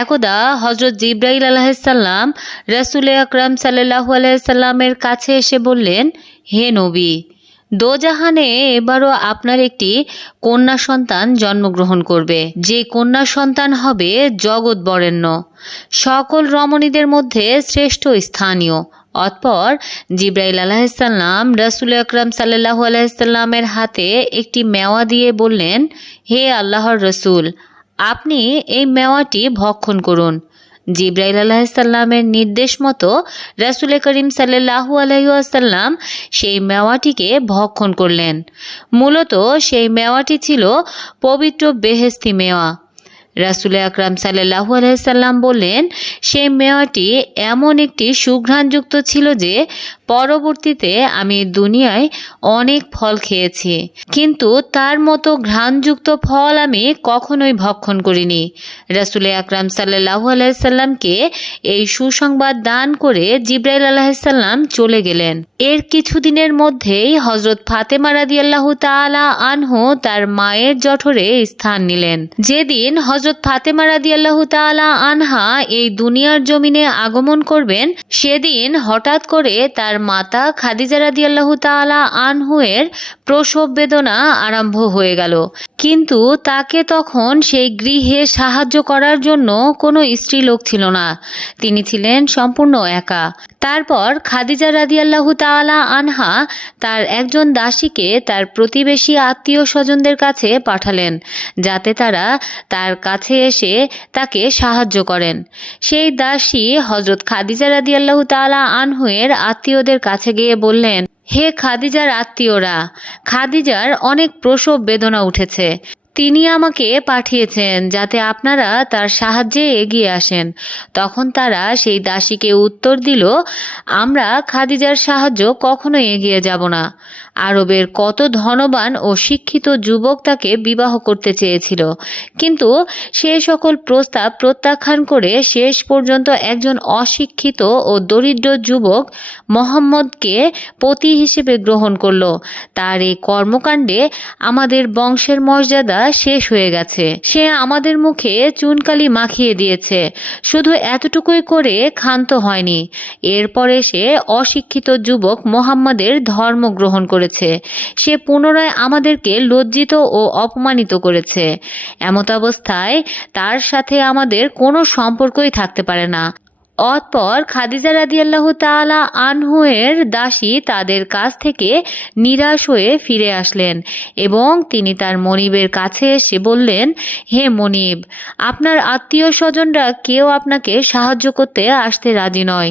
একদা হজরত জিব্রাইল আলাইহিসসালাম রাসূল আকরাম সাল্লাল্লাহু আলাইহি সাল্লামের কাছে এসে বললেন, হে নবী, দোজাহানে এবারও আপনার একটি কন্যা সন্তান জন্মগ্রহণ করবে, যে কন্যা সন্তান হবে জগৎ বরেণ্য, সকল রমণীদের মধ্যে শ্রেষ্ঠ স্থানীয়। অতঃপর জিব্রাইল আলাইহিসসালাম রাসূল আকরাম সাল্লাল্লাহু আলাইহি সাল্লামের হাতে একটি মেওয়া দিয়ে বললেন, হে আল্লাহর রসুল, আপনি এই মেওয়াটি ভক্ষণ করুন। জিব্রাইল আলাইহিসসালামের নির্দেশ মতো রাসূল করিম সাল্লাল্লাহু আলাইহি ওয়াসাল্লাম সেই মেওয়াটিকে ভক্ষণ করলেন। মূলত সেই মেওয়াটি ছিল পবিত্র বেহেশতি মেওয়া। রাসূল আকরাম সাল্লাল্লাহু আলাইহি সাল্লাম বললেন, সেই মেওয়াটি এমন একটি সুঘ্রাণযুক্ত ছিল যে পরবর্তীতে আমি দুনিয়ায় অনেক ফল খেয়েছি, কিন্তু তার মতো ঘ্রাণযুক্ত ফল আমি কখনোই ভক্ষণ করিনি। রাসূল আকরাম সাল্লাল্লাহু আলাইহি সাল্লামকে এই সুসংবাদ দান করে জিব্রাইল আলাইহিস সালাম চলে গেলেন। এর কিছুদিনের মধ্যেই হযরত ফাতেমা রাদিয়াল্লাহু তাআলা আনহু তার মায়ের জঠরে স্থান নিলেন। যেদিন হযরত ফাতেমা রাদিয়াল্লাহু তাআলা আনহা এই দুনিয়ার জমিনে আগমন করবেন, সেদিন হঠাৎ করে তার মাতা খাদিজা রাদিয়াল্লাহু তাআলা আনহু এর প্রসব বেদনা আরম্ভ হয়ে গেল, কিন্তু তাকে তখন সেই গৃহে সাহায্য করার জন্য কোনো স্ত্রীলোক ছিল না। তিনি ছিলেন সম্পূর্ণ একা। তারপর খাদিজা রাদিয়াল্লাহু তাআলা আনহা তার একজন দাসীকে তার প্রতিবেশী আত্মীয় স্বজনদের কাছে পাঠালেন, যাতে তারা তার কাছে এসে তাকে সাহায্য করেন। সেই দাসী হযরত খাদিজা রাদিয়াল্লাহু তাআলা আনহু এর আত্মীয়দের কাছে গিয়ে বললেন, হে খাদিজার আত্মীয়রা, খাদিজার অনেক প্রসব বেদনা উঠেছে। তিনি আমাকে পাঠিয়েছেন যাতে আপনারা তার সাহায্যে এগিয়ে আসেন। তখন তারা সেই দাসীকে উত্তর দিল, আমরা খাদিজার সাহায্য কখনোই এগিয়ে যাব না। আরবের কত ধনবান ও শিক্ষিত যুবক তাকে বিবাহ করতে চেয়েছিল, কিন্তু সে সকল প্রস্তাব প্রত্যাখ্যান করে শেষ পর্যন্ত একজন অশিক্ষিত ও দরিদ্র যুবক মোহাম্মদকে পতি হিসেবে গ্রহণ করল। তার এই কর্মকাণ্ডে আমাদের বংশের মর্যাদা শেষ হয়ে গেছে। সে আমাদের মুখে চুনকালি মাখিয়ে দিয়েছে। শুধু এতটুকুই করে ক্ষান্ত হয়নি, এরপরে সে অশিক্ষিত যুবক মোহাম্মদের ধর্ম গ্রহণ করেছে। সে পুনরায় আমাদেরকে লজ্জিত ও অপমানিত করেছে। এমতাবস্থায় তার সাথে আমাদের কোনো সম্পর্কই থাকতে পারে না। অতঃপর খাদিজা রাদিয়াল্লাহু তাআলা আনহু এর দাসী তাদের কাছ থেকে নিরাশ হয়ে ফিরে আসলেন এবং তিনি তার মনিবের কাছে এসে বললেন, হে মনিব, আপনার আত্মীয় স্বজনরা কেউ আপনাকে সাহায্য করতে আসতে রাজি নয়।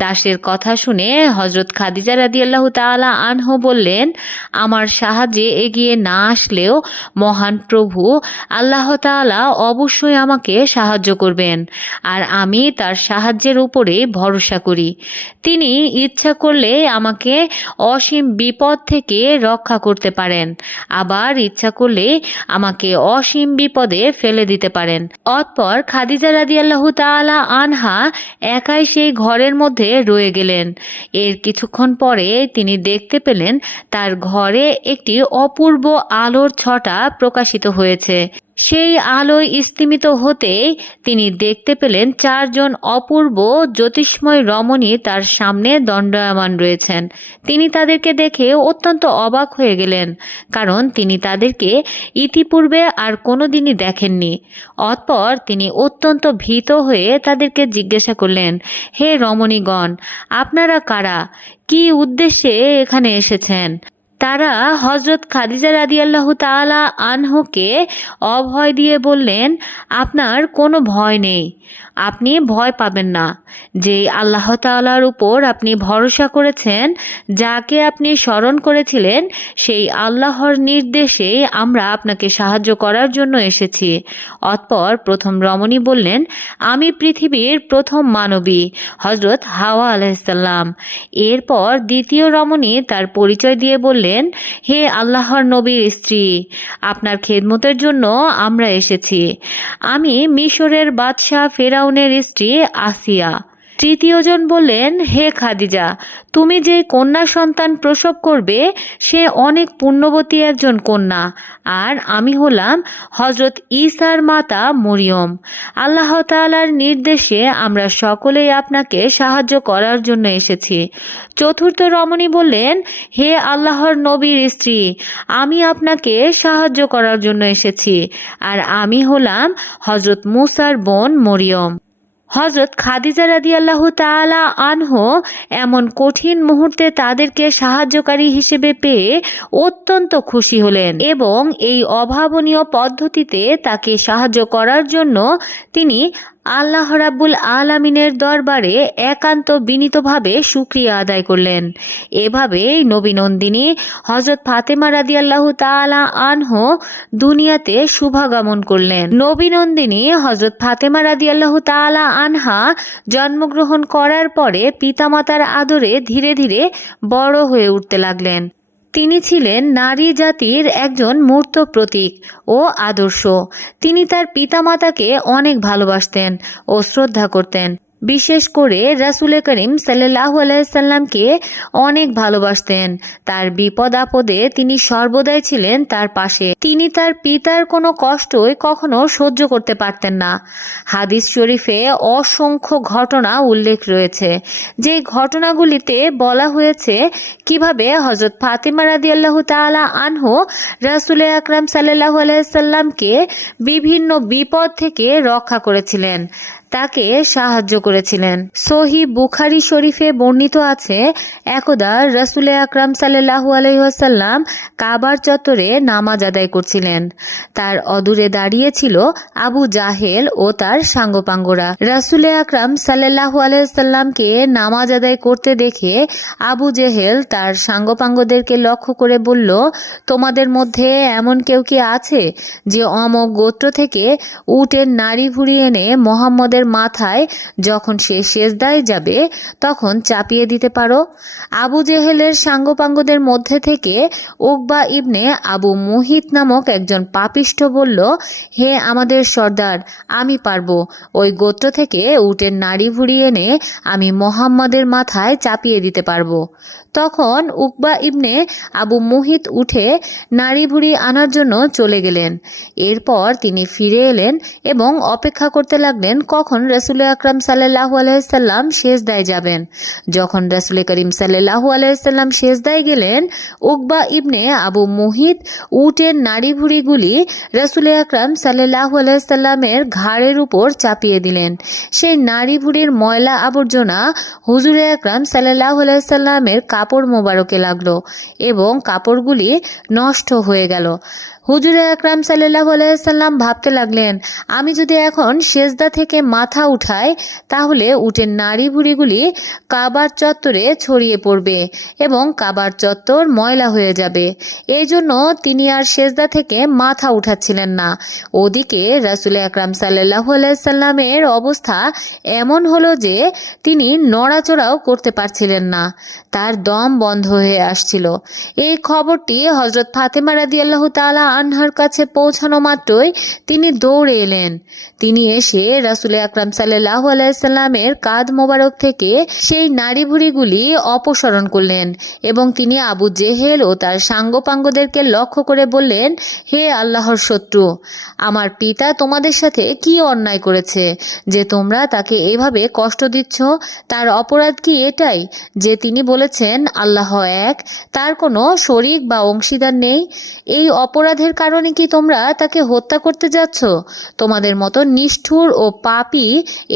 দাসের কথা শুনে হযরত খাদিজা রাদিয়াল্লাহু তাআলা আনহু বললেন, আমার সাহায্যে এগিয়ে না আসলেও মহান প্রভু আল্লাহ তাআলা অবশ্যই আমাকে সাহায্য করবেন, আর আমি তার সাহায্যের উপরে ভরসা করি। তিনি ইচ্ছা করলে আমাকে অসীম বিপদ থেকে রক্ষা করতে পারেন, আবার ইচ্ছা করলে আমাকে অসীম বিপদে ফেলে দিতে পারেন। অতঃপর খাদিজা রাদিয়াল্লাহু তাআলা আনহা একাই সেই ঘরের মধ্যে রয়ে গেলেন। এর কিছুক্ষণ পরে তিনি দেখতে পেলেন তার ঘরে একটি অপূর্ব আলোর ছটা প্রকাশিত হয়েছে। সেই আলোয় স্তিমিত হতেই তিনি দেখতে পেলেন চারজন অপূর্ব জ্যোতিষ্ময় রমণী তার সামনে দণ্ডায়মান রয়েছেন। তিনি তাদেরকে দেখে অত্যন্ত অবাক হয়ে গেলেন, কারণ তিনি তাদেরকে ইতিপূর্বে আর কোনোদিনই দেখেননি। অতঃপর তিনি অত্যন্ত ভীত হয়ে তাদেরকে জিজ্ঞাসা করলেন, হে রমণীগণ, আপনারা কারা? কি উদ্দেশ্যে এখানে এসেছেন? তারা হযরত খাদিজা রাদিয়াল্লাহু তাআলা আনহুকে অভয় দিয়ে বললেন, আপনার কোনো ভয় নেই, আপনি ভয় পাবেন না। যে আল্লাহ তাআলার উপর আপনি ভরসা করেছেন, যাকে আপনি স্মরণ করেছিলেন, সেই আল্লাহর নির্দেশে আমরা আপনাকে সাহায্য করার জন্য এসেছি। অতঃপর প্রথম রমণী বললেন, আমি পৃথিবীর প্রথম মানবী হযরত হাওয়া আলাইহিস সালাম। এরপর দ্বিতীয় রমণী তার পরিচয় দিয়ে বললেন, হে আল্লাহর নবীর স্ত্রী, আপনার খেদমতের জন্য আমরা এসেছি। আমি মিশরের বাদশাহ ফেরাউনের স্ত্রী আসিয়া। তৃতীয়জন বললেন, হে খাদিজা, তুমি যে কন্যা সন্তান প্রসব করবে সে অনেক পুণ্যবতী একজন কন্যা, আর আমি হলাম হজরত ঈসার মাতা মরিয়ম। আল্লাহ তাআলার নির্দেশে আমরা সকলেই আপনাকে সাহায্য করার জন্য এসেছি। চতুর্থ রমণী বললেন, হে আল্লাহর নবীর স্ত্রী, আমি আপনাকে সাহায্য করার জন্য এসেছি, আর আমি হলাম হজরত মুসার বোন মরিয়ম। হজরত খাদিজা রাদিয়াল্লাহু তাআলা আনহু এমন কঠিন মুহূর্তে তাদেরকে সাহায্যকারী হিসেবে পেয়ে অত্যন্ত খুশি হলেন এবং এই অভাবনীয় পদ্ধতিতে তাকে সাহায্য করার জন্য তিনি আল্লাহ রাব্বুল আলামিনের দরবারে একান্ত বিনীতভাবে শুকরিয়া আদায় করলেন। এভাবেই নবীনন্দিনী হযরত ফাতেমা রাদিয়াল্লাহু তাআলা আনহু দুনিয়াতে শুভাগমন করলেন। নবীনন্দিনী হযরত ফাতেমা রাদিয়াল্লাহু তাআলা আনহা জন্মগ্রহণ করার পরে পিতামাতার আদরে ধীরে ধীরে বড় হয়ে উঠতে লাগলেন। তিনি ছিলেন নারী জাতির একজন মূর্ত প্রতীক ও আদর্শ। তিনি তার পিতামাতাকে অনেক ভালোবাসতেন ও শ্রদ্ধা করতেন। বিশেষ করে রাসূল করিম সাল্লাল্লাহু আলাইহি সাল্লামকে অনেক ভালোবাসতেন। তার বিপদ আপদে তিনি সর্বদাই ছিলেন তার পাশে। তিনি তার পিতার কোনো কষ্টই কখনো সহ্য করতে পারতেন না। হাদিস শরীফে অসংখ্য ঘটনা উল্লেখ রয়েছে, যে ঘটনাগুলিতে বলা হয়েছে কিভাবে হযরত ফাতেমা রাদিয়াল্লাহু তাআলা আনহু রাসূল আকরাম সাল্লাল্লাহু আলাইহি সাল্লামকে বিভিন্ন বিপদ থেকে রক্ষা করেছিলেন, তাকে সাহায্য করেছিলেন। সহিহ বুখারী শরীফে বর্ণিত আছে, একদা রাসূল আকরাম সাল্লাল্লাহু আলাইহি ওয়াসাল্লাম কাবার চত্বরে নামাজ আদায় করছিলেন। তার অদূরে দাঁড়িয়ে ছিল আবু জাহেল ও তার সাঙ্গপাঙ্গরা। রাসূল আকরাম সাল্লাল্লাহু আলাইহি ওয়াসাল্লামকে নামাজ আদায় করতে দেখে আবু জেহেল তার সাঙ্গপাঙ্গদেরকে লক্ষ্য করে বলল, তোমাদের মধ্যে এমন কেউ কি আছে যে অমক গোত্র থেকে উটের নাড়ি ভুড়ি এনে মুহাম্মদের মাথায় যখন সে সেজদায় যাবে তখন চাপিয়ে দিতে পারো? আবু জেহেলের সাঙ্গপাঙ্গদের মধ্যে থেকে উকবা ইবনে আবু মুহিত নামক একজন পাপিষ্ঠ বলল, হে আমাদের সর্দার, আমি পারবো। ওই গোত্র থেকে উটের নাড়ি ভুড়ি এনে আমি মুহাম্মদের মাথায় চাপিয়ে দিতে পারবো। তখন উকবা ইবনে আবু মুহিত উঠে নাড়ি ভুড়ি আনার জন্য চলে গেলেন। এরপর তিনি ফিরে এলেন এবং অপেক্ষা করতে লাগলেন কখন রাসূল আকরাম সাল্লাল্লাহু আলাইহি সাল্লাম সেজদায় যাবেন। যখন রাসূল করিম সাল্লাল্লাহু আলাইহি সাল্লাম সেজদায় গেলেন, উকবা ইবনে আবু মুহিত উটের নাড়ি ভুড়িগুলি রাসূল আকরাম সাল্লাল্লাহু আলাইহি সাল্লামের ঘাড়ের উপর চাপিয়ে দিলেন। সেই নাড়ি ভুড়ির ময়লা আবর্জনা হুজুর আকরাম সাল্লাল্লাহু আলাইহি সাল্লামের কাপড় মোবারকে লাগলো এবং কাপড়গুলি নষ্ট হয়ে গেল। হুজুর আকরাম সাল্লাল্লাহু আলাইহি সাল্লাম ভাবতে লাগলেন, আমি যদি এখন সেজদা থেকে মাথা উঠাই তাহলে উটের নাড়ি ভুড়িগুলি কাবার চত্বরে ছড়িয়ে পড়বে এবং কাবার চত্বর ময়লা হয়ে যাবে। এই জন্য তিনি আর সেজদা থেকে মাথা উঠাচ্ছিলেন না। ওদিকে রাসূল আকরাম সাল্লাল্লাহু আলাইহি সাল্লামের অবস্থা এমন হলো যে তিনি নড়াচড়াও করতে পারছিলেন না, তার দম বন্ধ হয়ে আসছিল। এই খবরটি হযরত ফাতেমা রাদিয়াল্লাহু তাআলা আনহার কাছে পৌঁছানো মাত্রই তিনি দৌড়ে এলেন। তিনি এসে রাসূল আকরাম সাল্লাল্লাহু আলাইহি সাল্লামের কাঁধ মোবারক থেকে সেই নাড়ি ভুড়িগুলি অপসারণ করলেন এবং তিনি আবু জেহেল ও তার সাঙ্গপাঙ্গদেরকে লক্ষ্য করে বললেন, হে আল্লাহর শত্রু, আমার পিতা তোমাদের সাথে কি অন্যায় করেছে যে তোমরা তাকে এভাবে কষ্ট দিচ্ছ? তার অপরাধ কি এটাই যে তিনি বলেছেন আল্লাহ এক, তার কোনো শরীক বা অংশীদার নেই? এই অপরাধের কারণে কি তোমরা তাকে হত্যা করতে যাচ্ছ? তোমাদের মতো নিষ্ঠুর ও পাপী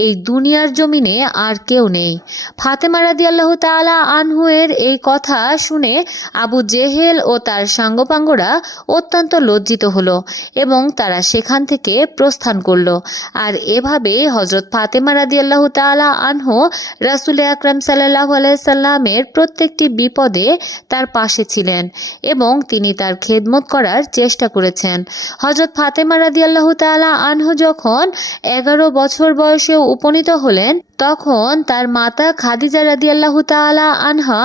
এই দুনিয়ার জমিনে আর কেউ নেই। ফাতেমা রাদিয়াল্লাহু তাআলা আনহু এর এই কথা শুনে আবু জেহেল ও তার সাঙ্গপাঙ্গরা অত্যন্ত লজ্জিত হলো এবং তারা সেখান থেকে প্রস্থান করলো। আর এভাবে হযরত ফাতেমা রাদিয়াল্লাহু তাআলা আনহু রাসূল আকরাম সাল্লাল্লাহু আলাইহি সাল্লামের প্রত্যেকটি বিপদে তার পাশে ছিলেন এবং তিনি তার খেদমত করার চেষ্টা চেষ্টা করেছেন। হযরত ফাতেমা রাদিয়াল্লাহু তাআলা আনহু যখন 11 বছর বয়সে উপনীত হলেন, তখন তার মাতা খাদিজা রাদিয়াল্লাহু তাআলা আনহা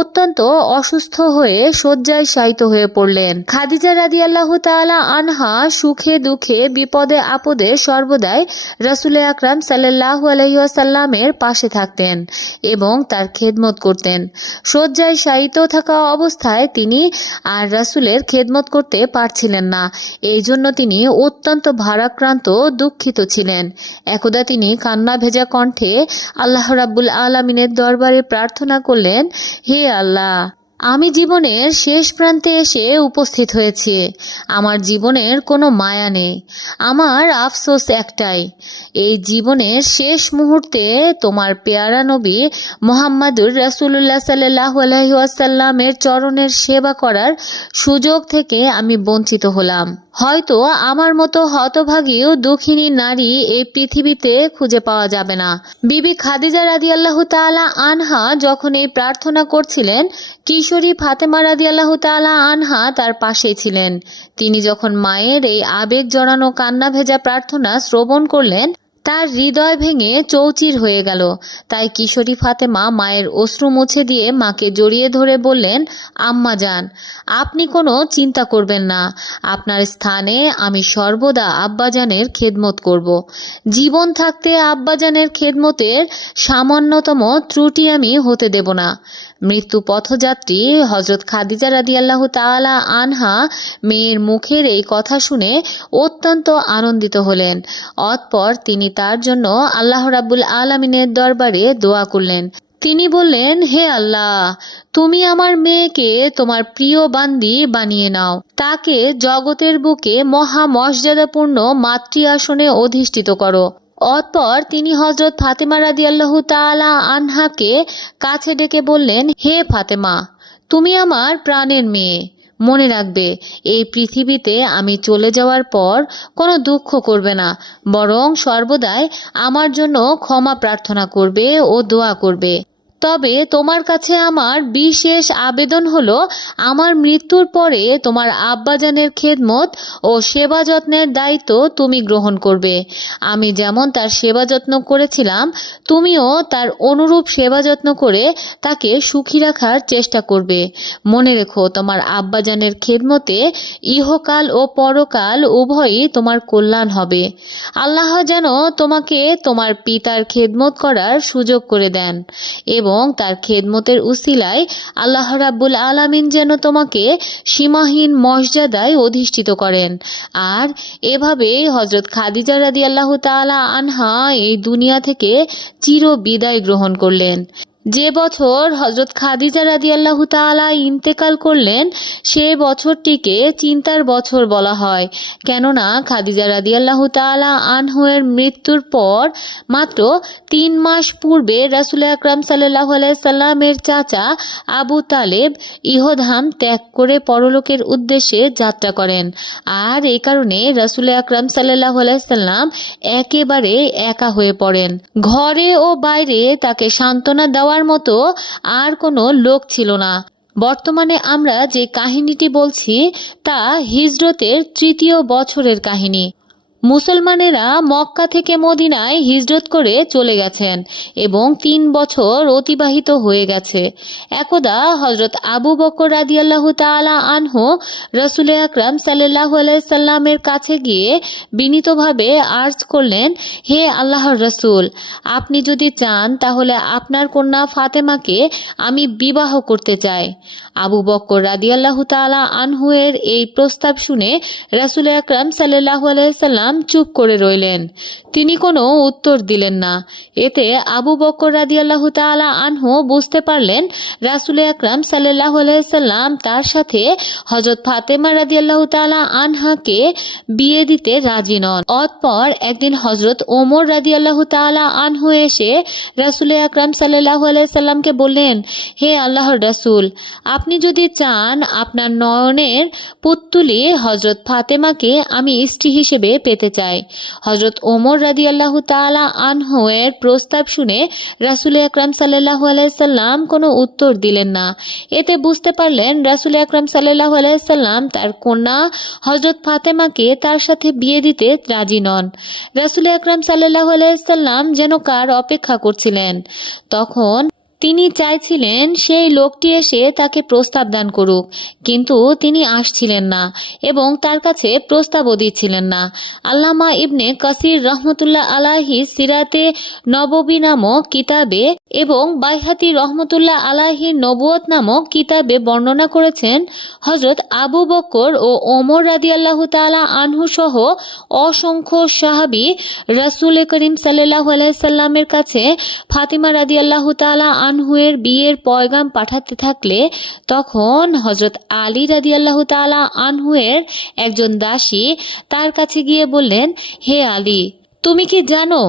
অত্যন্ত অসুস্থ হয়ে শয্যায় শায়িত হয়ে পড়লেন। খাদিজা রাদিয়াল্লাহু তাআলা আনহা সুখে দুঃখে বিপদে আপদে সর্বদাই রাসূল আকরাম সাল্লাল্লাহু আলাইহি ওয়াসাল্লামের পাশে থাকতেন এবং তার খেদমত করতেন। শয্যায় শায়িত থাকা অবস্থায় তিনি আর রাসূলের খেদমত করতে পারছিলেন না। এই জন্য তিনি অত্যন্ত ভারাক্রান্ত দুঃখিত ছিলেন। একদা তিনি কান্না ভেজা কণ্ঠে আল্লাহ রাব্বুল আলামিনের দরবারে প্রার্থনা করলেন, হে আল্লাহ, আমি জীবনের শেষ প্রান্তে এসে উপস্থিত হয়েছি। আমার জীবনের কোনো মায়া নেই। আমার আফসোস একটাই, এই জীবনের শেষ মুহূর্তে তোমার পেয়ারা নবী মুহাম্মাদুর রাসূলুল্লাহ সাল্লাল্লাহু আলাইহি ওয়াসাল্লামের চরণের সেবা করার সুযোগ থেকে আমি বঞ্চিত হলাম। হয়তো আমার মতো হতভাগী ও দুঃখিনী নারী এই পৃথিবীতে খুঁজে পাওয়া যাবে না। বিবি খাদিজা রাদিয়াল্লাহু তাআলা আনহা যখন এই প্রার্থনা করছিলেন, কিশোরী ফাতেমা রাদিয়াল্লাহু তাআলা আনহা তার পাশেই ছিলেন। তিনি যখন মায়ের এই আবেগ জড়ানো কান্না ভেজা প্রার্থনা শ্রবণ করলেন, তার হৃদয় ভেঙে চৌচির হয়ে গেল। তাই কিশোরী ফাতেমা মায়ের অশ্রু মুছে দিয়ে মাকে জড়িয়ে ধরে বললেন, আম্মা জান, আপনি কোনো চিন্তা করবেন না। আপনার স্থানে আমি সর্বদা আব্বাজানের খেদমত করব। জীবন থাকতে আব্বাজানের খেদমতের সামান্যতম ত্রুটি আমি হতে দেব না। মৃত্যু পথযাত্রী হযরত খাদিজা রাদিয়াল্লাহু তাআলা আনহা মেয়ের মুখের এই কথা শুনে অত্যন্ত আনন্দিত হলেন। অতঃপর তিনি তার জন্য আল্লাহ রাব্বুল আলামিনের দরবারে দোয়া করলেন। তিনি বললেন, হে আল্লাহ, তুমি আমার মেয়েকে তোমার প্রিয় বান্দি বানিয়ে নাও। তাকে জগতের বুকে মহা মর্যাদাপূর্ণ মাতৃ আসনে অধিষ্ঠিত করো। অতঃপর তিনি হযরত ফাতেমা রাদিয়াল্লাহু তাআলা আনহাকে কাছে ডেকে বললেন, হে ফাতেমা, তুমি আমার প্রাণের মেয়ে। মনে রাখবে, এই পৃথিবীতে আমি চলে যাওয়ার পর কোনো দুঃখ করবে না, বরং সর্বদাই আমার জন্য ক্ষমা প্রার্থনা করবে ও দোয়া করবে। তবে তোমার কাছে আমার বিশেষ আবেদন হলো, আমার মৃত্যুর পরে তোমার আব্বাজানের খেদমত ও সেবা যত্নের দায়িত্ব তুমি গ্রহণ করবে। আমি যেমন তার সেবা যত্ন করেছিলাম, তুমিও তার অনুরূপ সেবা যত্ন করে তাকে সুখী রাখার চেষ্টা করবে। মনে রেখো, তোমার আব্বাজানের খেদমতে ইহকাল ও পরকাল উভয়ই তোমার কল্যাণ হবে। আল্লাহ যেন তোমাকে তোমার পিতার খেদমত করার সুযোগ করে দেন এবং তার খেদমতের উসিলায় আল্লাহ রাব্বুল আলামিন যেন তোমাকে সীমাহীন মর্যাদায় অধিষ্ঠিত করেন। আর এভাবে হযরত খাদিজা রাদিয়াল্লাহু তাআলা আনহা এই দুনিয়া থেকে চির বিদায় গ্রহণ করলেন। যে বছর হযরত খাদিজা রাদিয়াল্লাহু তাআলা ইন্তেকাল করলেন, সে বছরটিকে চিন্তার বছর বলা হয়। কেননা খাদিজা রাদিয়াল্লাহু তাআলা আনহুয়ের মৃত্যুর পর মাত্র 3 মাস পূর্বে রাসূল আকরাম সাল্লাল্লাহু আলাইহি সাল্লামের চাচা আবু তালেব ইহধাম ত্যাগ করে পরলোকের উদ্দেশ্যে যাত্রা করেন। আর এই কারণে রাসূল আকরাম সাল্লাল্লাহু আলাইহি সাল্লাম একেবারে একা হয়ে পড়েন। ঘরে ও বাইরে তাকে সান্ত্বনা দেওয়ার মতো আর কোনো লোক ছিল না। বর্তমানে আমরা যে কাহিনীটি বলছি তা হিজরতের 3য় বছরের কাহিনী। মুসলমানেরা মক্কা থেকে মদিনায় হিজরত করে চলে গেছেন এবং 3 বছর অতিবাহিত হয়ে গেছে। একদা হযরত আবু বকর রাদিয়াল্লাহু তাআলা আনহু রাসূল আকরাম সাল্লাল্লাহু আলাইহি সাল্লামের কাছে গিয়ে বিনীতভাবে আর্জ করলেন, হে আল্লাহর রাসূল, আপনি যদি চান তাহলে আপনার কন্যা ফাতেমাকে আমি বিবাহ করতে চাই। আবু বকর রাদিয়াল্লাহু তাআলা আনহু এর এই প্রস্তাব শুনে রাসূল আকরাম সাল্লাল্লাহু আলাইহি সাল্লাম চুপ করে রইলেন। তিনি কোনো উত্তর দিলেন না। এতে আবু বকর রাদিয়াল্লাহু তাআলা আনহু বুঝতে পারলেন রাসূল আকরাম সাল্লাল্লাহু আলাইহি সাল্লাম তার সাথে হযরত ফাতেমা রাদিয়াল্লাহু তাআলা আনহাকে বিয়ে দিতে রাজি নন। অতঃপর একদিন হযরত ওমর রাদিয়াল্লাহু তাআলা আনহু এসে রাসূল আকরাম সাল্লাল্লাহু আলাইহি সাল্লামকে বললেন, হে আল্লাহর রাসূল, আপনি যদি চান আপনার নয়নের পুত্তলি হযরত ফাতেমাকে আমি স্ত্রী হিসেবে পেতে পাঠাতে চায়। হযরত ওমর রাদিয়াল্লাহু তাআলা আনহু এর প্রস্তাব শুনে রাসূল আকরাম সাল্লাল্লাহু আলাইহি সাল্লাম কোনো উত্তর দিলেন না। এতে বুঝতে পারলেন রাসূল আকরাম সাল্লাল্লাহু আলাইহি সাল্লাম তার কন্যা হযরত ফাতেমাকে তার সাথে বিয়ে দিতে রাজি নন। রাসূল আকরাম সাল্লাল্লাহু আলাইহি সাল্লাম যেন কার অপেক্ষা করছিলেন। তখন তিনি চাইছিলেন সেই লোকটি এসে তাকে প্রস্তাব দান করুক, কিন্তু তিনি আসছিলেন না এবং তার কাছে প্রস্তাবও দিচ্ছিলেন না। আল্লামা ইবনে কাসির রহমতুল্লাহ আলাইহি সিরাতে নববী নামক কিতাবে এবং বাইহাতি রহমতুল্লাহ আলাইহি নবুয়ত নামক কিতাবে বর্ণনা করেছেন, হযরত আবু বকর ও ওমর রাদিয়াল্লাহু তাআলা আনহু সহ অসংখ্য সাহাবী রাসূল করিম সাল্লাল্লাহু আলাইহি সাল্লামের কাছে ফাতিমা রাদিয়াল্লাহু তাআলা আনহুয়ের বিয়ের পয়গাম পাঠাতে থাকলে তখন হযরত আলী রাদিয়াল্লাহু তাআলা আনহুয়ের একজন দাসী তার কাছে গিয়ে বললেন, হে আলী, তুমি কি জানো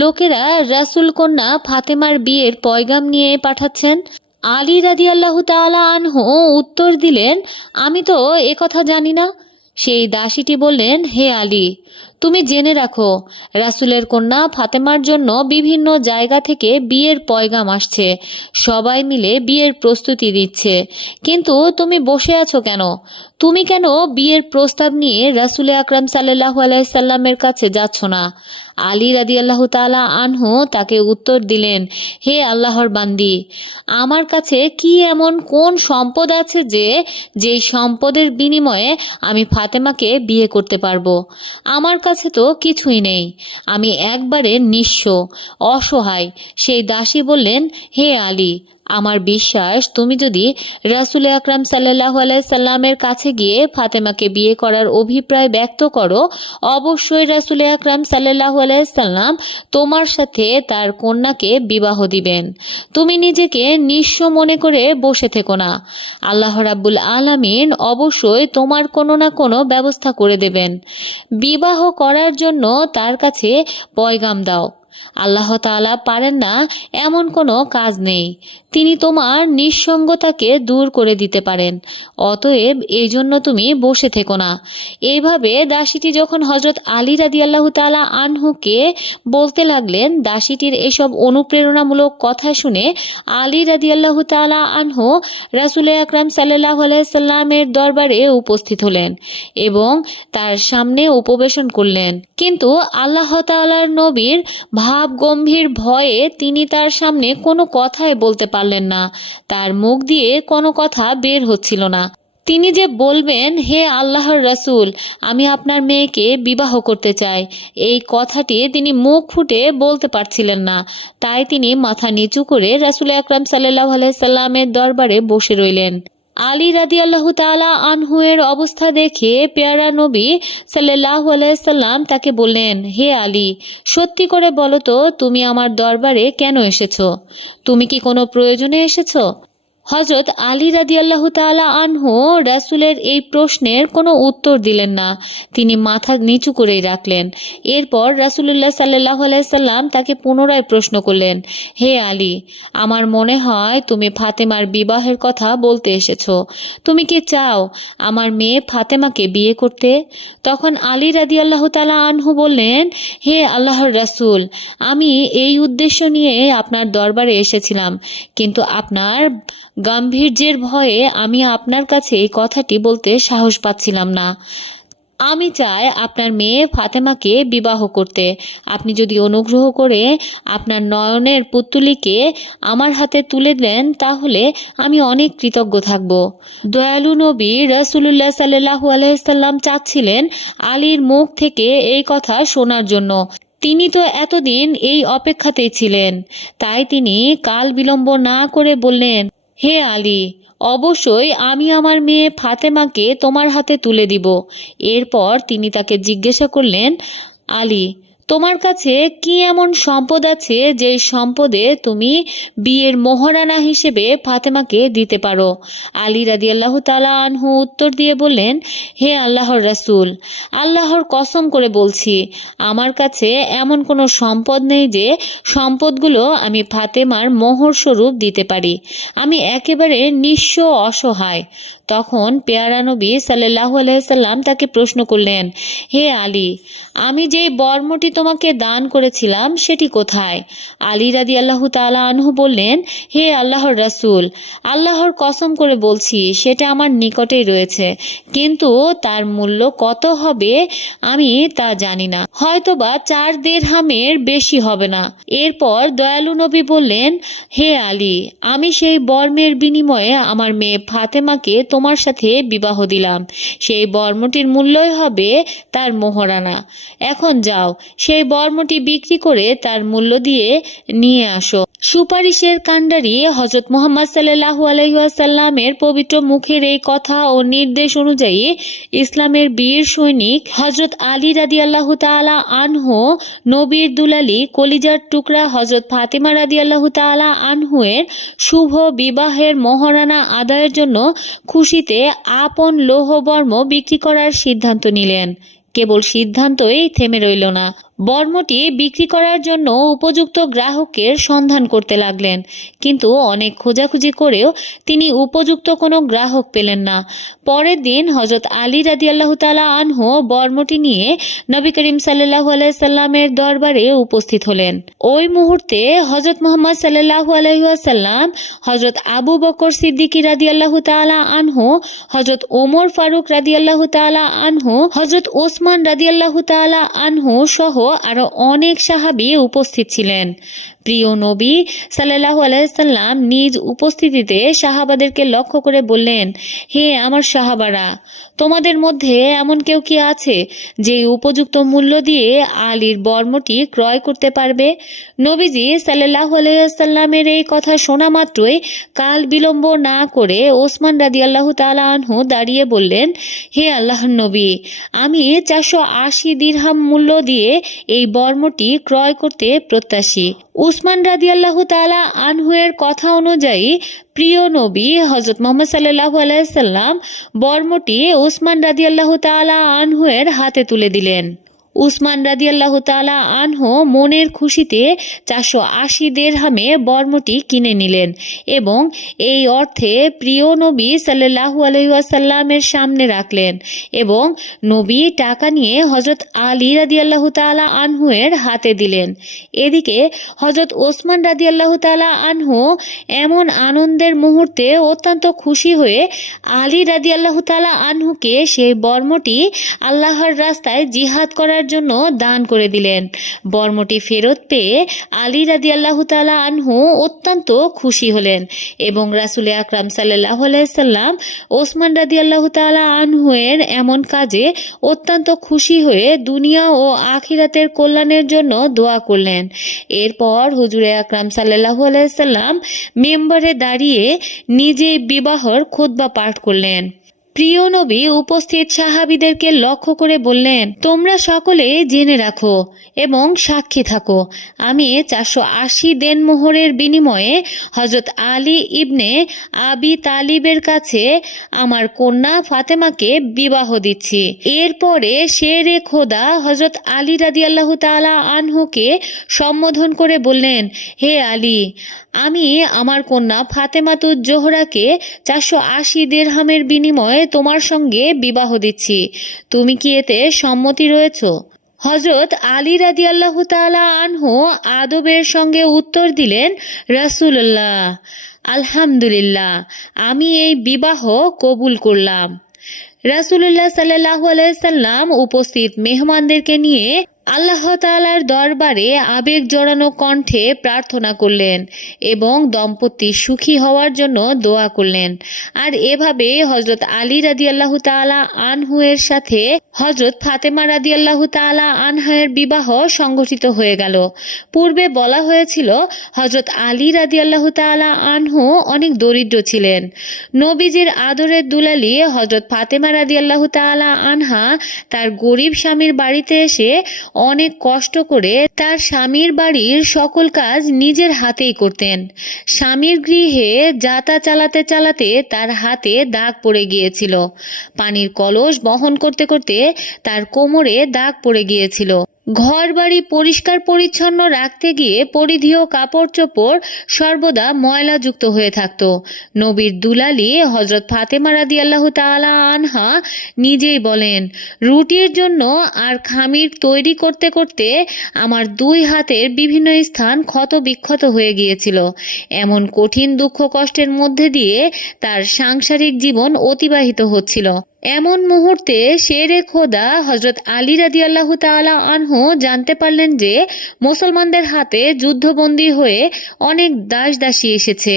লোকেরা রাসূল কন্যা ফাতেমার বিয়ের পয়গাম নিয়ে পাঠাচ্ছেন? আলী রাদিয়াল্লাহু তাআলা আনহু উত্তর দিলেন, আমি তো একথা জানি না। সেই দাসীটি বললেন, হে আলী, তুমি জেনে রাখো রাসূলের কন্যা ফাতেমার জন্য বিভিন্ন জায়গা থেকে বিয়ের পয়গাম আসছে, সবাই মিলে বিয়ের প্রস্তুতি দিচ্ছে, কিন্তু তুমি বসে আছো কেন? তুমি কেন বিয়ের প্রস্তাব নিয়ে রাসূল আকরাম সাল্লাল্লাহু আলাইহি সাল্লামের কাছে যাচ্ছ না? আলী রাদিয়াল্লাহু তাআলা আনহু তাকে উত্তর দিলেন, হে আল্লাহর বান্দি, আমার কাছে কি এমন কোন সম্পদ আছে যেই সম্পদের বিনিময়ে আমি ফাতেমাকে বিয়ে করতে পারবো? আমার কাছে তো কিছুই নেই, আমি একবারে নিঃস্ব, অসহায়। সেই দাসী বললেন, হে আলী, আমার বিশ্বাস তুমি যদি রাসূল আকরাম সাল্লাল্লাহু আলাইহি সাল্লামের কাছে গিয়ে ফাতেমাকে বিয়ে করার অভিপ্রায় ব্যক্ত করো, অবশ্যই রাসূল আকরাম সাল্লাল্লাহু আলাইহি সাল্লাম তোমার সাথে তার কন্যাকে বিবাহ দিবেন। তুমি নিজেকে নিঃস্ব মনে করে বসে থেকো না। আল্লাহ রাব্বুল আলামিন অবশ্যই তোমার কোনো না কোনো ব্যবস্থা করে দেবেন। বিবাহ করার জন্য তার কাছে পয়গাম দাও। আল্লাহ তাআলা পারেন না এমন কোনো কাজ নেই, তিনি তোমার নিঃসঙ্গতাকে দূর করে দিতে পারেন। অতএব এই জন্য তুমি বসে থেকো না। এইভাবে দাসীটি যখন হযরত আলী রাদিয়াল্লাহু তাআলা আনহুকে বলতে লাগলেন, দাসীটির এসব অনুপ্রেরণামূলক কথা শুনে আলী রাদিয়াল্লাহু তাআলা আনহু রাসূল আকরাম সাল্লাল্লাহু আলাইহি সাল্লামের দরবারে উপস্থিত হলেন এবং তার সামনে উপবেশন করলেন। কিন্তু আল্লাহ তাআলার নবীর ভাব গম্ভীর ভয়ে তিনি তার সামনে কোনো কথাই বলতে পারলেন না। তার মুখ দিয়ে কোনো কথা বের হচ্ছিল না। তিনি যে বলবেন, হে আল্লাহর রাসূল, আমি আপনার মেয়েকে বিবাহ করতে চাই, এই কথাটি তিনি মুখ ফুটে বলতে পারছিলেন না। তাই তিনি মাথা নিচু করে রাসূল আকরাম সাল্লাল্লাহু আলাইহি সাল্লামের দরবারে বসে রইলেন। আলী রাদিয়াল্লাহু তাআলা আনহু এর অবস্থা দেখে পেয়ারা নবী সাল্লাল্লাহু আলাইহি সাল্লাম তাকে বললেন, হে আলী, সত্যি করে বলো তো তুমি আমার দরবারে কেন এসেছো? তুমি কি কোনো প্রয়োজনে এসেছো? হযরত আলী রাদিয়াল্লাহু তাআলা আনহু রাসূলের এই প্রশ্নের কোনো উত্তর দিলেন না, তিনি মাথা নিচু করেই রাখলেন। এরপর রাসূলুল্লাহ সাল্লাল্লাহু আলাইহি সাল্লাম তাকে পুনরায় প্রশ্ন করলেন, হে আলী, আমার মনে হয় তুমি ফাতেমার বিবাহের কথা বলতে এসেছো। তুমি কি চাও আমার মেয়ে ফাতেমাকে বিয়ে করতে? তখন আলী রাদিয়াল্লাহু তাআলা আনহু বললেন, হে আল্লাহর রাসূল, আমি এই উদ্দেশ্য নিয়ে আপনার দরবারে এসেছিলাম, কিন্তু আপনার গাম্ভীর্যের ভয়ে আমি আপনার কাছে এই কথাটি বলতে সাহস পাচ্ছিলাম না। আমি চাই আপনার মেয়ে ফাতেমাকে বিবাহ করতে। আপনি যদি অনুগ্রহ করে আপনার নয়নের পুত্তলিকে আমার হাতে তুলে দেন তাহলে আমি অনেক কৃতজ্ঞ থাকব। দয়ালু নবী রাসূলুল্লাহ সাল্লাল্লাহু আলাইহি সাল্লাম চাচ্ছিলেন আলীর মুখ থেকে এই কথা শোনার জন্য। তিনি তো এতদিন এই অপেক্ষাতেই ছিলেন। তাই তিনি কাল বিলম্ব না করে বললেন, হে আলী, অবশ্যই আমি আমার মেয়ে ফাতেমাকে তোমার হাতে তুলে দিব। এরপর তিনি তাকে জিজ্ঞাসা করলেন, আলী, তোমার কাছে কি এমন সম্পদ আছে যে সম্পদে তুমি বিয়ের মোহরানা হিসেবে ফাতেমাকে দিতে পারো? আলী রাদিয়াল্লাহু তাআলা আনহু উত্তর দিয়ে বললেন, হে আল্লাহর রাসূল, আল্লাহর কসম করে বলছি, আমার কাছে এমন কোনো সম্পদ নেই যে সম্পদগুলো আমি ফাতেমার মোহর স্বরূপ দিতে পারি। আমি একেবারে নিঃস্ব, অসহায়। তখন পেয়ারা নবী সাল্লাল্লাহু আলাইহি সাল্লাম তাকে প্রশ্ন করলেন, হে আলী, আমি যেই বর্মটি তোমাকে দান করেছিলাম সেটি কোথায়? আলী রাদিয়াল্লাহু তাআলা আনহু বললেন, হে আল্লাহর রাসূল, আল্লাহর কসম করে বলছি সেটা আমার নিকটেই রয়েছে, কিন্তু তার মূল্য কত হবে আমি তা জানি না, হয়তোবা 4 দিরহামের বেশি হবে না। এরপর দয়ালু নবী বললেন, হে আলী, আমি সেই বর্মের বিনিময়ে আমার মেয়ে ফাতেমাকে তোমার সাথে বিবাহ দিলাম, সেই বর্মটির মূল্যই হবে তার মোহরানা। এখন যাও, সেই বর্মটি বিক্রি করে তার মূল্য দিয়ে নিয়ে আসো। সুপারিশের কাণ্ডারি হযরত মুহাম্মদ সাল্লাল্লাহু আলাইহি ওয়াসাল্লামের পবিত্র মুখের এই কথা ও নির্দেশ অনুযায়ী ইসলামের বীর সৈনিক হযরত আলী রাদিয়াল্লাহু তাআলা আনহু, নবীর দুলালী কলিজার টুকরা হযরত ফাতেমা রাদিয়াল্লাহু তাআলা আনহু এর শুভ বিবাহের মহারানা আদায়ের জন্য খুশিতে আপন লৌহবর্ম বিক্রি করার সিদ্ধান্ত নিলেন। কেবল সিদ্ধান্তই থেমে রইল না, বর্মটি বিক্রি করার জন্য উপযুক্ত গ্রাহকের সন্ধান করতে লাগলেন, কিন্তু অনেক খোঁজাখুঁজি করেও তিনি উপযুক্ত কোনো গ্রাহক পেলেন না। পরের দিন হযরত আলী রাদিয়াল্লাহু তাআলা আনহু বর্মটি নিয়ে নবী করিম সাল্লাল্লাহু আলাইহি সাল্লামের দরবারে উপস্থিত হলেন। ওই মুহূর্তে হযরত মুহাম্মদ সাল্লাল্লাহু আলাইহি ওয়াসাল্লাম, হযরত আবু বকর সিদ্দিক রাদিয়াল্লাহু তাআলা আনহু, হযরত ওমর ফারুক রাদিয়াল্লাহু তাআলা আনহু, হযরত ওসমান রাদিয়াল্লাহু তাআলা আনহু সহ আরো অনেক সাহাবী উপস্থিত ছিলেন। প্রিয় নবী সাল্লাল্লাহু আলাইহি সাল্লাম নিজ উপস্থিতিতে সাহাবাদেরকে লক্ষ্য করে বললেন, হে আমার সাহাবারা, তোমাদের মধ্যে এমন কেউ কি আছে যে উপযুক্ত মূল্য দিয়ে আলীর বর্মটি ক্রয় করতে পারবে? নবীজি সাল্লাল্লাহু আলাইহি সাল্লামের এই কথা শোনা মাত্রই কাল বিলম্ব না করে ওসমান রাদিয়াল্লাহু তাআলা আনহু দাঁড়িয়ে বললেন, হে আল্লাহর নবী, আমি 480 দিরহাম মূল্য দিয়ে এই বর্মটি ক্রয় করতে প্রত্যাশী। উসমান রাদিয়াল্লাহু তাআলা আনহু এর কথা অনুযায়ী প্রিয় নবী হযরত মুহাম্মদ সাল্লাল্লাহু আলাইহি সাল্লাম বর্মটি উসমান রাদিয়াল্লাহু তাআলা আনহু এর হাতে তুলে দিলেন। উসমান রাদিয়াল্লাহু তাআলা আনহু মনের খুশিতে 480 দিরহামে বর্মটি কিনে নিলেন এবং এই অর্থে প্রিয় নবী সাল্লাল্লাহু আলাইহি ওয়াসাল্লামের সামনে রাখলেন এবং নবী টাকা নিয়ে হযরত আলী রাদিয়াল্লাহু তাআলা আনহু এর হাতে দিলেন। এদিকে হযরত ওসমান রাদিয়াল্লাহু তাআলা আনহু এমন আনন্দের মুহূর্তে অত্যন্ত খুশি হয়ে আলী রাদিয়াল্লাহু তাআলা আনহুকে সেই বর্মটি আল্লাহর রাস্তায় জিহাদ করার জন্য দান করে দিলেন। বর্মটি ফেরত পেয়ে আলী রাদিয়াল্লাহু তাআলা আনহু অত্যন্ত খুশি হলেন এবং রাসূল আকরাম সাল্লাল্লাহু আলাইহি সাল্লাম ওসমান রাদিয়াল্লাহু তাআলা আনহু এর এমন কাজে অত্যন্ত খুশি হয়ে দুনিয়া ও আখিরাতের কল্যাণের জন্য দোয়া করলেন। এরপর হুজুরে আকরাম সাল্লাল্লাহু আলাইহি সাল্লাম মিম্বরে দাঁড়িয়ে নিজেই বিবাহর খুতবা পাঠ করলেন। প্রিয় নবী উপস্থিত সাহাবীদেরকে লক্ষ্য করে বললেন, তোমরা সকলে জেনে রাখো এবং সাক্ষী থাকো, আমি 480 দেনমোহরের বিনিময়ে হযরত আলী ইবনে আবি তালিবের কাছে আমার কন্যা ফাতেমাকে বিবাহ দিচ্ছি। এরপরে শেরে খোদা হযরত আলী রাদিয়াল্লাহু তাআলা আনহুকে সম্বোধন করে বললেন, হে আলী, আমি আমার কন্যা ফাতেমাতুজ জোহরাকে 480 দিরহামের বিনিময়ে তোমার সঙ্গে বিবাহ দিচ্ছি, তুমি কি এতে সম্মতি রয়েছ? হযরত আলী রাদিয়াল্লাহু তাআলা আনহু আদবের সঙ্গে উত্তর দিলেন, রাসূলুল্লাহ, আলহামদুলিল্লাহ, আমি এই বিবাহ কবুল করলাম। রাসূলুল্লাহ সাল্লাল্লাহু আলাইহি সাল্লাম উপস্থিত মেহমানদেরকে নিয়ে আল্লাহ তাআলার দরবারে আবেগ জড়ানো কণ্ঠে প্রার্থনা করলেন এবং দম্পতি সুখী হওয়ার জন্য দোয়া করলেন। আর এভাবে হযরত আলী রাদিয়াল্লাহু তাআলা আনহু এর সাথে হযরত ফাতেমা রাদিয়াল্লাহু তাআলা আনহা এর বিবাহ সংগঠিত হয়ে গেল। পূর্বে বলা হয়েছিল হযরত আলী রাদিয়াল্লাহু তাআলা আনহু অনেক দরিদ্র ছিলেন। নবীজির আদরের দুলালী হযরত ফাতেমা রাদিয়াল্লাহু তাআলা আনহা তার গরিব স্বামীর বাড়িতে এসে অনেক কষ্ট করে তার স্বামীর বাড়ির সকল কাজ নিজের হাতেই করতেন। স্বামীর গৃহে যাতা চালাতে চালাতে তার হাতে দাগ পড়ে গিয়েছিল। পানির কলস বহন করতে করতে তার কোমরে দাগ পড়ে গিয়েছিল। ঘর বাড়ি পরিষ্কার পরিচ্ছন্ন রাখতে গিয়ে পরিধেয় কাপড় চোপড় সর্বদা ময়লাযুক্ত হয়ে থাকত। নবীর দুলালি হজরত ফাতেমা রাদিয়াল্লাহু তাআলা আনহা নিজেই বলেন, রুটির জন্য আর খামির তৈরি করতে করতে আমার 2 হাতের বিভিন্ন স্থান ক্ষত বিক্ষত হয়ে গিয়েছিল। এমন কঠিন দুঃখ কষ্টের মধ্যে দিয়ে তার সাংসারিক জীবন অতিবাহিত হচ্ছিল। এমন মুহূর্তে শেরে খোদা হজরত আলী রাদিয়াল্লাহু তাআলা আনহু জানতে পারলেন যে মুসলমানদের হাতে যুদ্ধবন্দী হয়ে অনেক দাস দাসী এসেছে।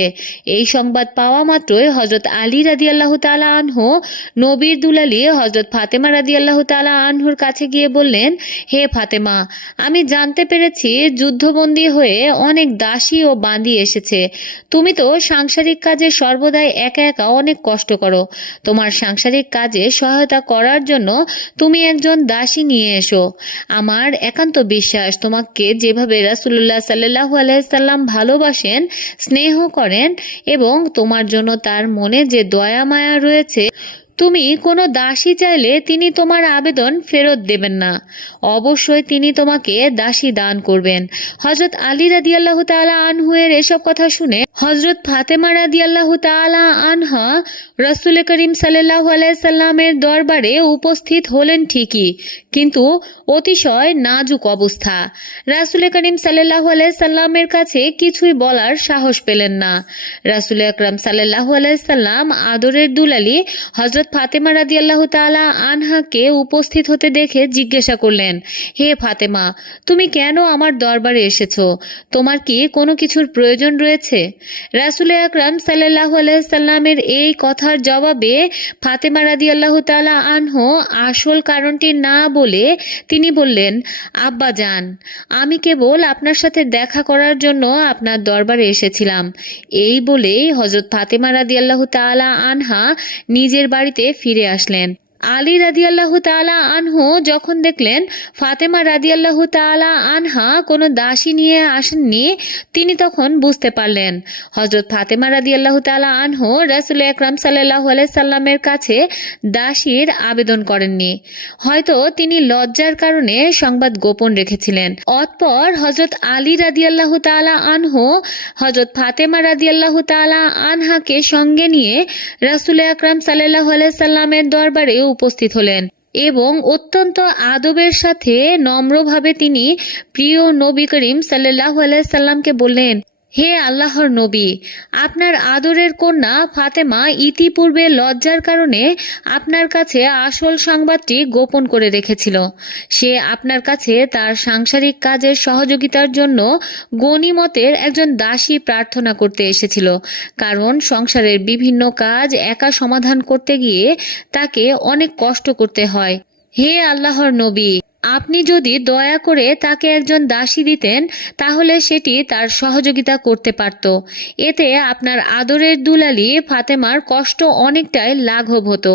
এই সংবাদ পাওয়া মাত্রই হজরত আলী রাদিয়াল্লাহু তাআলা আনহু নবীর দুলালি হজরত ফাতেমা রাদিয়াল্লাহু তাআলা আনহুর কাছে গিয়ে বললেন, হে ফাতেমা, আমি জানতে পেরেছি যুদ্ধবন্দী হয়ে অনেক দাসী ও বান্দী এসেছে। তুমি তো সাংসারিক কাজে সর্বদাই একা একা অনেক কষ্ট করো। তোমার সাংসারিক কাজে সহায়তা করার জন্য তুমি একজন দাসী নিয়ে এসো। আমার একান্ত বিশ্বাস তোমাকে যেভাবে রাসূলুল্লাহ সাল্লাল্লাহু আলাইহি সাল্লাম ভালোবাসেন, স্নেহ করেন এবং তোমার জন্য তার মনে যে দয়া মায়া রয়েছে, তুমি কোনো দাসী চাইলে তিনি তোমার আবেদন ফেরত দেবেন না। অবশ্যই তিনি তোমাকে দাসী দান করবেন। হযরত আলী রাদিয়াল্লাহু তাআলা আনহু এর এসব কথা শুনে হযরত ফাতেমা রাদিয়াল্লাহু তাআলা আনহা রাসূল করিম সাল্লাল্লাহু আলাইহি সাল্লামের দরবারে উপস্থিত হলেন ঠিকই, কিন্তু অতিশয় নাজুক অবস্থা। রাসূল করিম সাল্লাল্লাহু আলাইহি সাল্লামের কাছে কিছুই বলার সাহস পেলেন না। রাসূল আকরাম সাল্লাল্লাহু আলাইহি সাল্লাম আদরের দুলালি হযরত ফাতেমা রাদিয়াল্লাহু তাআলা আনহাকে উপস্থিত হতে দেখে জিজ্ঞাসা করলেন, হে ফাতেমা, তুমি কেন আমার দরবারে এসেছো? তোমার কি কোনো কিছুর প্রয়োজন রয়েছে? রাসূল আকরাম সাল্লাল্লাহু আলাইহি সাল্লামের এই কথার জবাবে ফাতেমা রাদিয়াল্লাহু তাআলা আনহু আসল কারণটি না বলে তিনি বললেন, আব্বা জান, আমি কেবল আপনার সাথে দেখা করার জন্য আপনার দরবারে এসেছিলাম। এই বলেই হযরত ফাতেমা রাদিয়াল্লাহু তাআলা আনহা নিজের বাড়িতে ফিরে আসলেন। আলী রাদিয়াল্লাহু তাআলা আনহু যখন দেখলেন ফাতেমা রাদিয়াল্লাহু তাআলা আনহা কোনো দাসী নিয়ে আসেননি, তিনি তখন বুঝতে পারলেন হযরত ফাতেমা রাদিয়াল্লাহু তাআলা আনহু রাসূল আকরাম সাল্লাল্লাহু আলাইহি সাল্লামের কাছে দাসীর আবেদন করেননি। হয়তো তিনি লজ্জার কারণে সংবাদ গোপন রেখেছিলেন। অতঃপর হযরত আলী রাদিয়াল্লাহু তাআলা আনহু হযরত ফাতেমা রাদিয়াল্লাহু তাআলা আনহাকে সঙ্গে নিয়ে রাসূল আকরাম সাল্লাল্লাহু আলাইহি সাল্লামের দরবারে উপস্থিত হলেন এবং অত্যন্ত আদবের সাথে নম্রভাবে তিনি প্রিয় নবী করিম সাল্লাল্লাহু আলাইহি সাল্লামকে বললেন, হে আল্লাহর নবী, আপনার আদরের কন্যা ফাতেমা ইতিপূর্বে লজ্জার কারণে আপনার কাছে আসল সংবাদটি গোপন করে রেখেছিল। সে আপনার কাছে তার সাংসারিক কাজের সহযোগিতার জন্য গনিমতের একজন দাসী প্রার্থনা করতে এসেছিল, কারণ সংসারের বিভিন্ন কাজ একা সমাধান করতে গিয়ে তাকে অনেক কষ্ট করতে হয়। হে আল্লাহর নবী, আপনি যদি দয়া করে তাকে একজন দাসী দিতেন তাহলে সেটি তার সহযোগিতা করতে পারত। এতে আপনার আদরের দুলালি ফাতেমার কষ্ট অনেকটাই লাঘব হতো।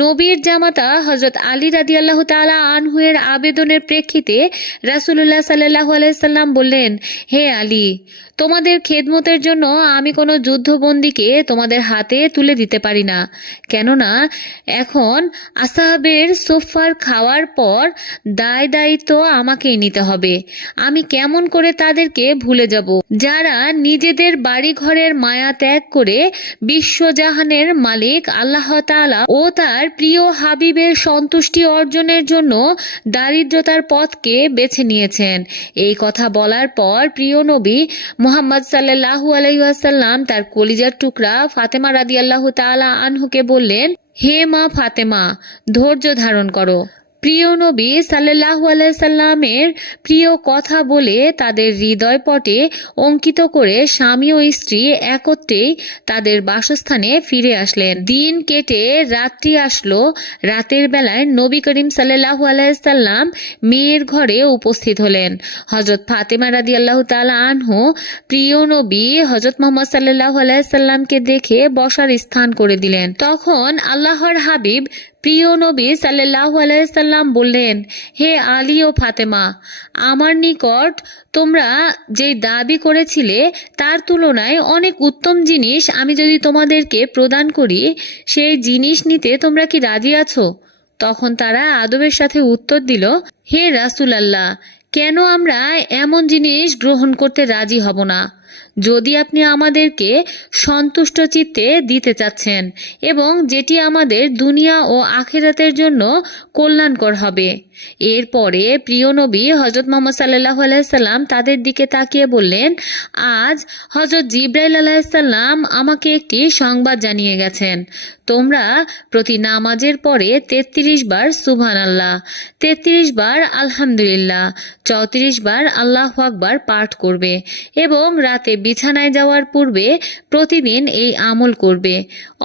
নবীর জামাতা হযরত আলী রাদিয়াল্লাহু তাআলা আনহু এর আবেদনের প্রেক্ষিতে রাসূলুল্লাহ সাল্লাল্লাহু আলাইহি সাল্লাম বললেন, হে আলী, তোমাদের খেদমতের জন্য আমি কোনো যুদ্ধবন্দীকে তোমাদের হাতে তুলে দিতে পারি না, কেননা এখন আসহাবের সোফার খাওয়ার পর দায় দায়িত্ব আমাকেই নিতে হবে। আমি কেমন করে তাদেরকে ভুলে যাব, যারা নিজেদের বাড়ি ঘরের মায়া ত্যাগ করে বিশ্বজাহানের মালিক আল্লাহ তাআলা ও তার প্রিয় হাবিবের সন্তুষ্টি অর্জনের জন্য দারিদ্রতার পথকে বেছে নিয়েছেন। এই কথা বলার পর প্রিয় নবী মুহাম্মদ সাল্লাল্লাহু আলাইহি ওয়াসাল্লাম তার কলিজার টুকরা ফাতেমা রাদিয়াল্লাহু তাআলা আনহুকে বললেন, হে মা ফাতেমা, ধৈর্য ধারণ করো। প্রিয় নবী সাল্লাল্লাহু আলাইহি সাল্লামের প্রিয় কথা বলে তাদের হৃদয় পটে অঙ্কিত করে স্বামী ও স্ত্রী একত্রেই তাদের বাসস্থানে ফিরে আসলেন। দিন কেটে রাত্রি আসলো। রাতের বেলায় নবী করিম সাল্লাল্লাহু আলাইহি সাল্লাম মেয়ের ঘরে উপস্থিত হলেন। হযরত ফাতেমা রাদিয়াল্লাহু তাআলা আনহু প্রিয় নবী হযরত মুহাম্মদ সাল্লাল্লাহু আলাইহি সাল্লামকে দেখে বসার স্থান করে দিলেন। তখন আল্লাহর হাবিব প্রিয় নবী সাল্লাল্লাহু আলাইহি সাল্লাম বললেন, হে আলী ও ফাতেমা, আমার নিকট তোমরা যেই দাবি করেছিলে তার তুলনায় অনেক উত্তম জিনিস আমি যদি তোমাদেরকে প্রদান করি, সেই জিনিস নিতে তোমরা কি রাজি আছো? তখন তারা আদবের সাথে উত্তর দিল, হে রাসূলুল্লাহ, কেন আমরা এমন জিনিস গ্রহণ করতে রাজি হব না যদি আপনি আমাদেরকে সন্তুষ্ট চিত্তে দিতে চাচ্ছেন এবং যেটি আমাদের দুনিয়া ও আখিরাতের জন্য কল্যাণকর হবে। এরপরে প্রিয় নবী হযরত মুহাম্মদ সাল্লাল্লাহু আলাইহি সাল্লাম তাদের দিকে তাকিয়ে বললেন, আজ হযরত জিবরাইল আলাইহিস সালাম আমাকে একটি সংবাদ জানিয়ে গেছেন। তোমরা প্রতি নামাজের পরে 33 বার সুবহানাল্লাহ, 33 বার আলহামদুলিল্লাহ, 34 বার আল্লাহু আকবার পাঠ করবে এবং রাতে বিছানায় যাওয়ার পূর্বে প্রতিদিন এই আমল করবে।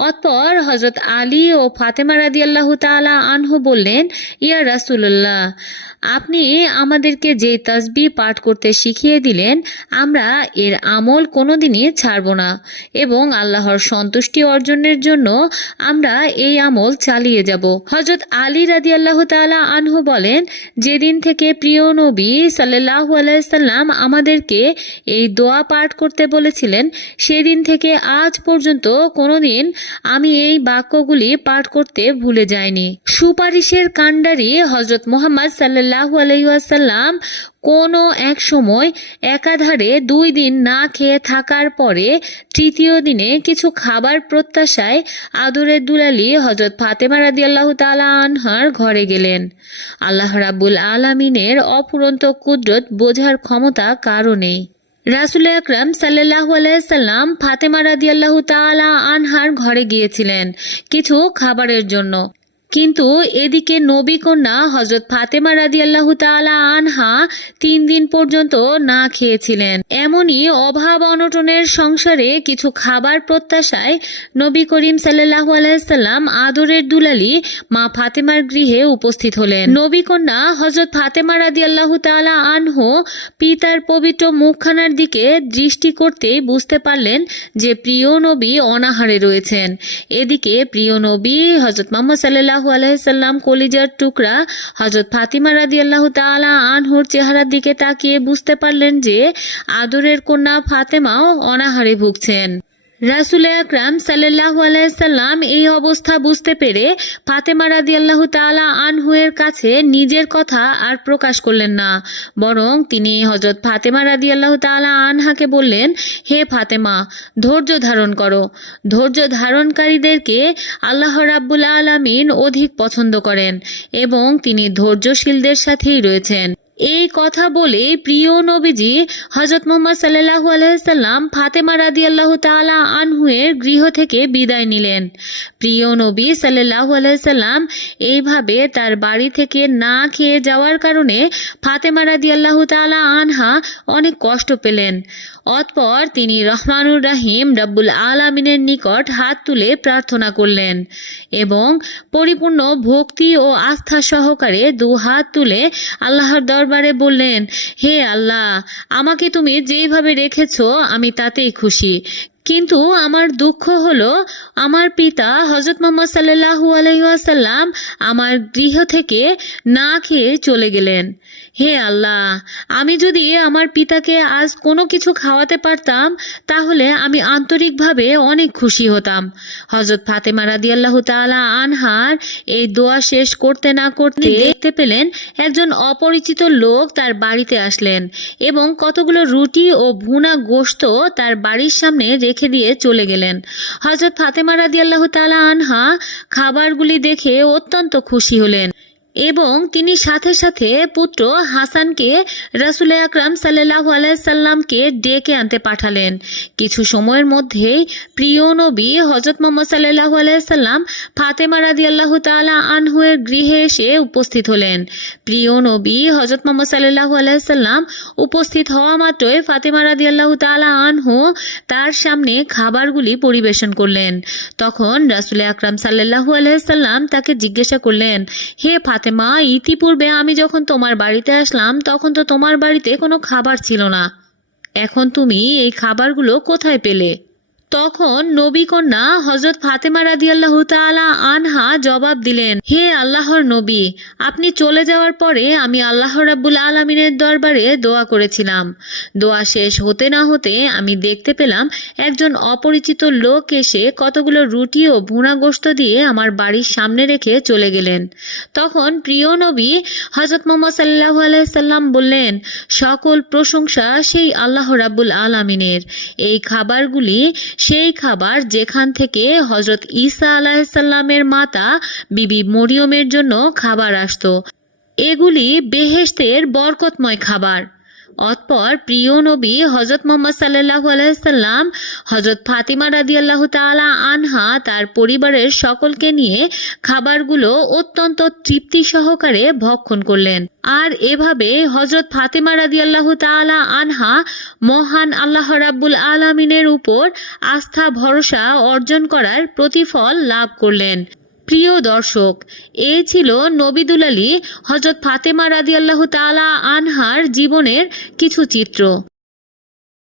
অতঃপর হযরত আলী ও ফাতেমা রাদিয়াল্লাহু তাআলা আনহু বললেন, ইয়া রাসূলুল্লাহ, আপনি আমাদেরকে যে তাসবিহ পাঠ করতে শিখিয়ে দিলেন, আমরা এর আমল কোনোদিনই ছাড়ব না এবং আল্লাহর সন্তুষ্টি অর্জনের জন্য আমরা এই আমল চালিয়ে যাব। হযরত আলী রাদিয়াল্লাহু তাআলা আনহু বলেন, যেদিন থেকে প্রিয় নবী সাল্লাল্লাহু আলাইহি সাল্লাম আমাদেরকে এই দোয়া পাঠ করতে বলেছিলেন, সেদিন থেকে আজ পর্যন্ত কোনোদিন আমি এই বাক্যগুলি পাঠ করতে ভুলে যাইনি। সুপারিশের কাণ্ডারি হযরত মুহাম্মদ সাল্লাল্লাহু আলাইহি ওয়াসাল্লাম কোনো এক সময় একাধারে 2 দিন না খেয়ে থাকার পরে তৃতীয় দিনে কিছু খাবার প্রত্যাশায় আদরের দুলালি হযরত ফাতেমা রাদিয়াল্লাহু তাআলা আনহার ঘরে গেলেন। আল্লাহ রাব্বুল আলামিনের অফুরন্ত কুদরত বোঝার ক্ষমতা কারো নেই। রাসূল আকরাম সাল্লাল্লাহু আলাইহি সাল্লাম ফাতেমা রাদিয়াল্লাহু তাআলা আনহার ঘরে গিয়েছিলেন কিছু খাবারের জন্য, কিন্তু এদিকে নবী কন্যা হযরত ফাতেমা রাদিয়াল্লাহু তাআলা আনহা 3 দিন পর্যন্ত না খেয়েছিলেন। এমনই অভাব অনটনের সংসারে কিছু খাবার প্রত্যাশায় নবী করিম সাল্লাল্লাহু আলাইহি সাল্লাম আদরের দুলালি মা ফাতেমার গৃহে উপস্থিত হলেন। নবী কন্যা হযরত ফাতেমা রাদিয়াল্লাহু তাআলা আনহু পিতার পবিত্র মুখখানার দিকে দৃষ্টি করতেই বুঝতে পারলেন যে প্রিয় নবী অনাহারে রয়েছেন। এদিকে প্রিয় নবী হযরত মুহাম্মদ সাল্লাল্লাহু আলাইহি সাল্লাম কলিজার টুকরা হযরত ফাতিমা রাদিয়াল্লাহু তাআলা আনহুর চেহারার দিকে তাকিয়ে বুঝতে পারলেন যে আদরের কন্যা ফাতেমাও অনাহারে ভুগছেন। রাসূল আকরাম সাল্লাল্লাহু আলাইহি সাল্লাম এই অবস্থা বুঝতে পেরে ফাতেমা রাদিয়াল্লাহু তাআলা আনহুয়ের কাছে নিজের কথা আর প্রকাশ করলেন না, বরং তিনি হযরত ফাতেমা রাদিয়াল্লাহু তাআলা আনহাকে বললেন, হে ফাতেমা, ধৈর্য ধারণ করো। ধৈর্য ধারণকারীদেরকে আল্লাহ রাব্বুল আলামিন অধিক পছন্দ করেন এবং তিনি ধৈর্যশীলদের সাথেই রয়েছেন। এই কথা বলে প্রিয় নবীজি হযরত মুহাম্মদ সাল্লাল্লাহু আলাইহি সাল্লাম ফাতেমা রাদিয়াল্লাহু তাআলা আনহুয়ের গৃহ থেকে বিদায় নিলেন। প্রিয় নবী সাল্লাল্লাহু আলাইহি সাল্লাম এইভাবে তার বাড়ি থেকে না খেয়ে যাওয়ার কারণে ফাতেমা রাদিয়াল্লাহু তাআলা আনহা অনেক কষ্ট পেলেন। অতঃপর তিনি রহমানুর রাহিম রব্বুল আলামিনের নিকট হাত তুলে প্রার্থনা করলেন এবং পরিপূর্ণ ভক্তি ও আস্থা সহকারে 2 হাত তুলে আল্লাহর দরবারে বললেন, হে আল্লাহ, আমাকে তুমি যেইভাবে রেখেছো আমি তাতেই খুশি, কিন্তু আমার দুঃখ হলো আমার পিতা হযরত মুহাম্মদ সাল্লাল্লাহু আলাইহি ওয়াসাল্লাম আমার গৃহ থেকে না খেয়ে চলে গেলেন। হে আল্লাহ, আমি যদি আমার পিতাকে আজ কোনো কিছু খাওয়াতে পারতাম তাহলে আমি আন্তরিকভাবে অনেক খুশি হতাম। হযরত ফাতেমা রাদিয়াল্লাহু তাআলা আনহার এই দোয়া শেষ করতে না করতে দেখতে পেলেন একজন অপরিচিত লোক তার বাড়িতে আসলেন এবং কতগুলো রুটি ও ভুনা গোশত তার বাড়ির সামনে রেখে দিয়ে চলে গেলেন। হযরত ফাতেমা রাদিয়াল্লাহু তাআলা আনহা খাবারগুলি দেখে অত্যন্ত খুশি হলেন এবং তিনি সাথে সাথে পুত্র হাসানকে রাসূল আকরাম সাল্লাল্লাহু আলাইহি সাল্লামকে ডেকে আনতে পাঠালেন। কিছু সময়ের মধ্যেই প্রিয় নবী হযরত মুহাম্মদ সাল্লাল্লাহু আলাইহি সাল্লাম ফাতেমা রাদিয়াল্লাহু তাআলা আনহুয়ের গৃহে এসে উপস্থিত হলেন। প্রিয় নবী হযরত মুহাম্মদ সাল্লাল্লাহু আলাইহি সাল্লাম উপস্থিত হওয়া মাত্রই ফাতেমা রাদিয়াল্লাহু তাআলা আনহু তার সামনে খাবারগুলি পরিবেশন করলেন। তখন রাসূল আকরাম সাল্লাল্লাহু আলাইহি সাল্লাম তাকে জিজ্ঞাসা করলেন, হে ফাতেমা, ইতিপূর্বে আমি যখন তোমার বাড়িতে আসলাম তখন তো তোমার বাড়িতে কোনো খাবার ছিল না, এখন তুমি এই খাবারগুলো কোথায় পেলে? তখন নবী কন্যা হযরত ফাতেমা রাদিয়াল্লাহু তাআলা আনহা জবাব দিলেন, হে আল্লাহর নবী, আপনি চলে যাওয়ার পরে আমি আল্লাহ রাব্বুল আলামিনের দরবারে দোয়া করেছিলাম। দোয়া শেষ হতে না হতে আমি দেখতে পেলাম একজন অপরিচিত লোক এসে কতগুলো রুটি ও ভুনা গোশত দিয়ে আমার বাড়ির সামনে রেখে চলে গেলেন। তখন প্রিয় নবী হযরত মুহাম্মদ সাল্লাল্লাহু আলাইহি সাল্লাম বললেন, সকল প্রশংসা সেই আল্লাহ রাব্বুল আলামিনের। এই খাবারগুলি সেই খাবার যেখান থেকে হযরত ঈসা আলাইহিস সালামের মাতা বিবি মরিয়মের জন্য খাবার আসতো। এগুলি বেহেশতের বরকতময় খাবার। অতঃপর প্রিয় নবী হযরত মুহাম্মদ সাল্লাল্লাহু আলাইহি সাল্লাম হযরত ফাতিমা রাদিয়াল্লাহু তাআলা আনহা তার পরিবারের সকলকে নিয়ে খাবারগুলো অত্যন্ত তৃপ্তি সহকারে ভক্ষণ করলেন। আর এভাবে হযরত ফাতিমা রাদিয়াল্লাহু তাআলা আনহা মহান আল্লাহ রাব্বুল আলামিনের উপর আস্থা ভরসা অর্জন করার প্রতিফল লাভ করলেন। প্রিয় দর্শক, এই ছিল নবী দুলালী হযরত ফাতেমা রাদিয়াল্লাহু তাআলা আনহার জীবনের কিছু চিত্র।